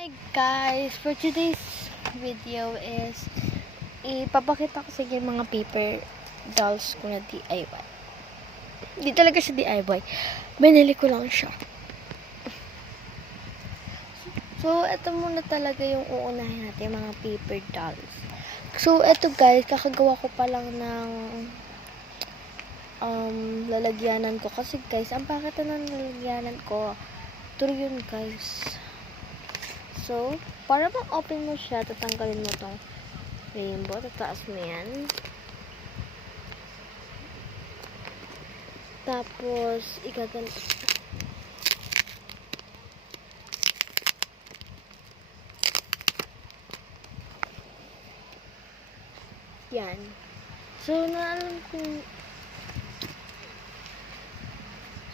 Hi guys, for today's video is ipapakita ko sa inyo mga paper dolls ko na DIY. Hindi talaga siya DIY. Binili ko lang siya. So, ito muna talaga yung uunahin natin, mga paper dolls. So, ito guys, kakagawa ko pa lang ng lalagyanan ko. Kasi guys, ang pakita ng lalagyanan ko, ito yun guys. So, para mag-open mo siya, tatanggalin mo tong rainbow, tataas mo yan. Tapos, igaganto. Yan. So,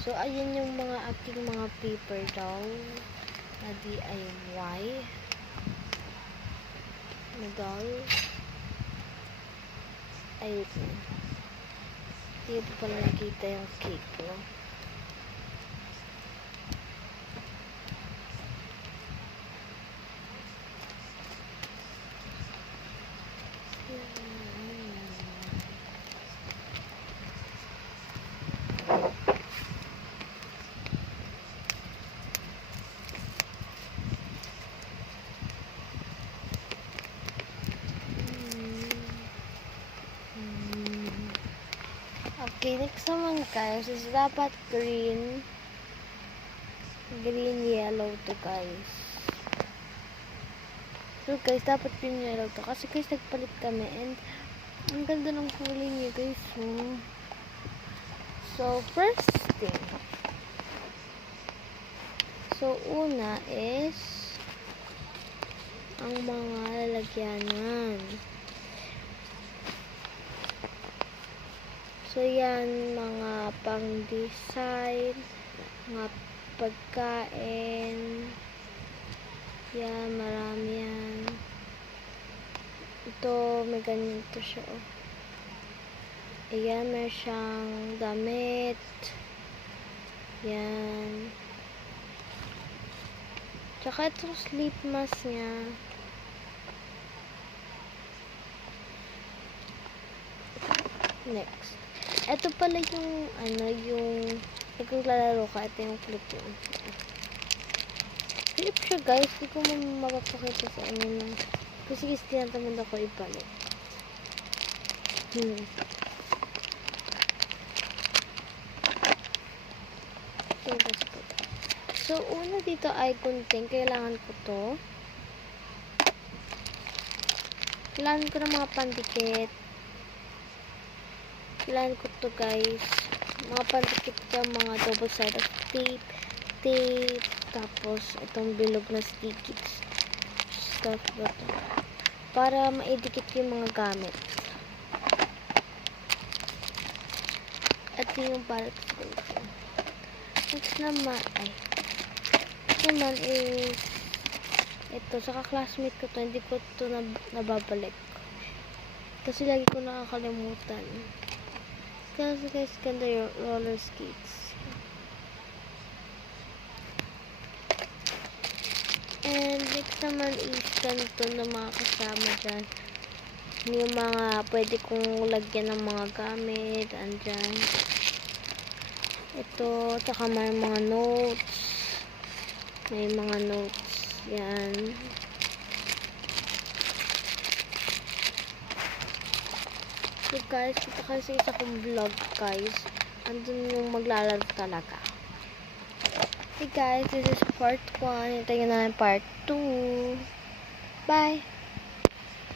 So, ayun yung mga aking mga paper doll na DIY na doll. Ayun. Dito pala nakita yung cake, no? Okay, next naman guys is dapat green, yellow to guys. So guys, dapat green, yellow to. Kasi guys, nagpalit kami and ang ganda ng kulay niya guys. So, first thing. So, una is ang mga lalagyanan. So, yan, mga pang-design, mga pagkain. Yan, marami yan. Ito, may ganyan to siya, oh. Ayan, may siyang damit. Yan. Tsaka itong sleep mask niya. Next. Ito pala yung, yung naglalaro ka. Ito yung clip yun. Clip siya guys. Hindi ko mapapakita sa inyo na. Kasi tinatamad ako ibalik. So, una dito ay gunting. Kailangan ko to. Kailangan ko ng mga pandikit. Kailangan ko to guys. Mga pandikit dyan, mga double-sided tape. Tapos, itong bilog na sticky stuff ba to. Para maidikit yung mga gamit. Ito yung para sa next naman is ito, sa classmate ko to, hindi ko to nababalik kasi lagi ko nakakalimutan kasi guys, ganda yung roller skates. And next naman is ganito na mga kasama dyan, yung mga pwede kong lagyan ng mga gamit andyan. Ito, tsaka may mga notes. Yan. So guys, ito kasi isa kong vlog guys. Andun yung maglalaro talaga. Hey guys, this is part 1. Hintayin na part 2. Bye!